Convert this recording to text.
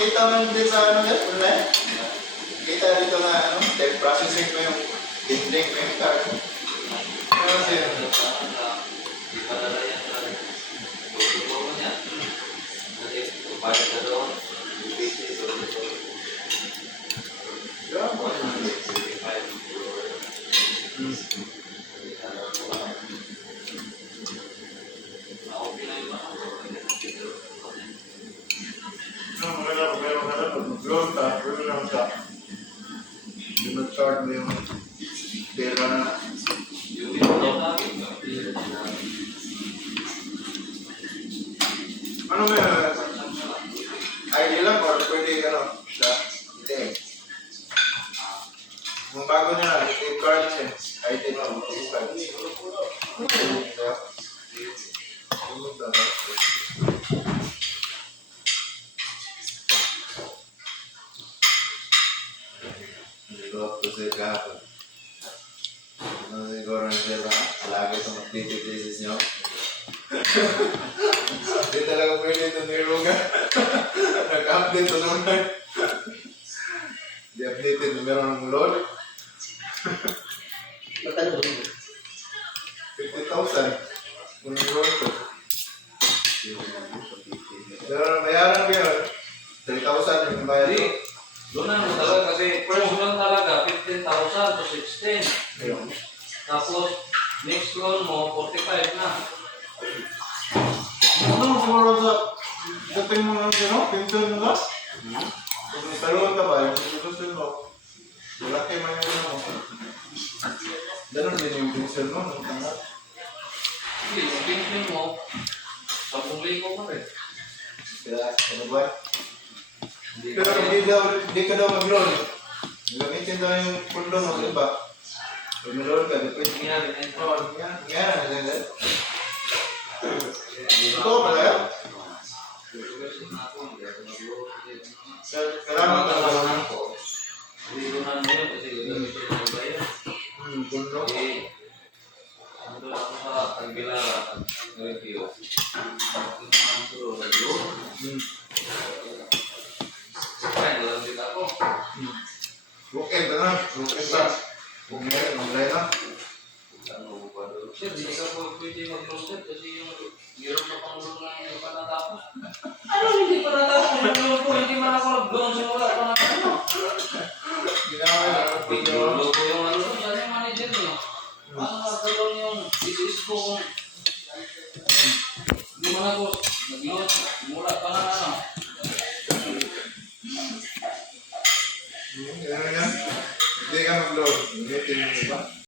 makita mo din sa ano yan, online. Kita dito na ano, type processing mo yung dinding mo yung card. Ano kasi yun? Ipadala yan sa tutulong mo niya. Pagpapayag na doon, Yeah, mo. No, maganda pag meron ka na, pag mag-loan ka, pwede lang ka. Hindi mag-start mo yung pera na. Ano may ID lang or pwede ano siya? Hindi. Yung bago niya, yung card siya. ID lang, yung card. Hindi ko ako sa kahapon. Ano siguro na siya ba? Lagi sa magtititis niyo. Hindi talaga pwede ito niruga. Nag-update ito naman. Hindi updated na meron ng load. Magkano ba? 50,000. Kung load ko. Pero bayaran ko yun. 3,000 yung bayad ko. doon na mo talaga kasi first loan talaga 15,000 to 16. Ayun. Tapos next loan mo 45 na. Ano siguro sa dating mo ng pension mo na? Kung may talon ka ba, yung pension mo, malaki man yung ano mo. Ganun din yung pension mo, nung tangat. Hindi, yung pension mo 10,000 pa rin. Kaya, ano ba? Hindi Pero hindi ka daw mag-loan. Gamitin daw yung pundo mo, di ba? Pag mag-loan ka, depende Yan, yan. yan. Oo, yan, yan. Ito pala yan? Kailangan ka naman. Hindi ko na yun kasi gagamitin na iba yun. Pundo. Eh, ando ako sa Tagbilara, review. Ang suro na yun. Kaya lang din ako. Okay, ito na. Okay pa. Okay, mag-lay na. Ano ba doon? Sir, hindi ka po pwede mag-roasted kasi yung meron na pang loan na hindi pa natapos. Ano hindi pa natapos? Yung loan ko, hindi man ako nag-loan simula pa na ano. Ginawa na. Pinulo ko yung ano doon, saan yung manager niyo? Ano nagkaroon yung isis ko kung hindi man ako nag-loan simula pa na ano. Ano yan? Hindi ka mag-load. Hindi, tingin mo ba?